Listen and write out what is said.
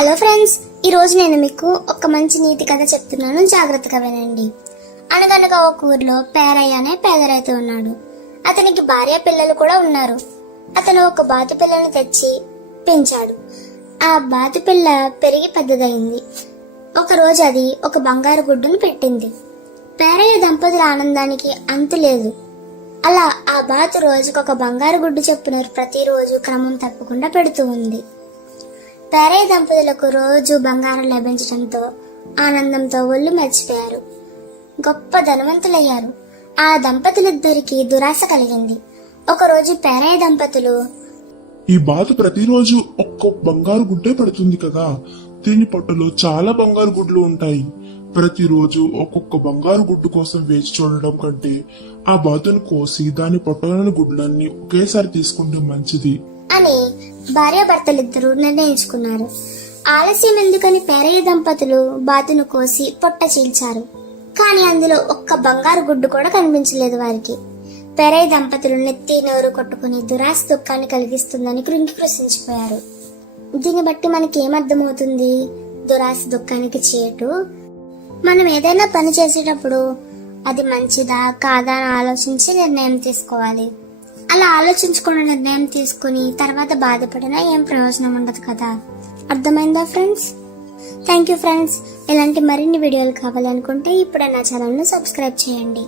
Hello friends, ఈ రోజు నేను మీకు ఒక మంచి నీతి కథ చెప్తున్నాను, జాగ్రత్తగా వినండి. అనగనగా ఒక ఊర్లో పేరయ్య అనే పేద రైతు ఉన్నాడు. అతనికి భార్య పిల్లలు కూడా ఉన్నారు. అతను ఒక బాతు పిల్లని తెచ్చి పెంచాడు. ఆ బాతు పిల్ల పెరిగి పెద్దదైంది. ఒక రోజు అది ఒక బంగారు గుడ్డును పెట్టింది. పేరయ్య దంపతుల ఆనందానికి అంతు లేదు. అలా ఆ బాతు రోజుకొక బంగారు గుడ్డు చొప్పున ప్రతిరోజు క్రమం తప్పకుండా పెడుతూ ఉంది. పేరయ్య దంపతులకు రోజు బంగారం లభించడంతో ఆనందంతో ఒళ్ళు మర్చిపోయారు. గొప్ప ధనవంతులయ్యారు. ఆ దంపతులిద్దరికి దురాశ కలిగింది. ఒకరోజు పేరయ్య దంపతులు, ఈ బాతు ప్రతిరోజు ఒక్క బంగారు గుడ్డే పెడుతుంది కదా, దీని పొట్టలో చాలా బంగారు గుడ్లు ఉంటాయి. ప్రతిరోజు ఒక్కొక్క బంగారు గుడ్డు కోసం వేచి చూడడం కంటే ఆ బాతును కోసి దాని పొట్టలోని గుడ్లన్నీ ఒకేసారి తీసుకుంటే మంచిది అని భార్యాభర్తలిద్దరూ నిర్ణయించుకున్నారు. ఆలస్యం ఎందుకని పేరయ్య దంపతులు బాతును కోసి పొట్ట చీల్చారు. కాని అందులో ఒక్క బంగారు గుడ్డు కూడా కనిపించలేదు వారికి. పేరయ్య దంపతులు నెత్తి నోరు కొట్టుకుని దురాశ దుఃఖాన్ని కలిగిస్తుందని కృంగి కృషించిపోయారు. దీన్ని బట్టి మనకేమర్థమవుతుంది? దురాశ దుఃఖానికి చేటు. మనం ఏదైనా పని చేసేటప్పుడు అది మంచిదా కాదా అని ఆలోచించి నిర్ణయం తీసుకోవాలి. అలా ఆలోచించుకున్న నిర్ణయం తీసుకుని తర్వాత బాధపడినా ఏం ప్రయోజనం ఉండదు కదా. అర్థమైందా ఫ్రెండ్స్? Thank you friends. ఇలాంటి మరిన్ని వీడియోలు కావాలనుకుంటే ఇప్పుడే నా ఛానల్ను సబ్స్క్రైబ్ చేయండి.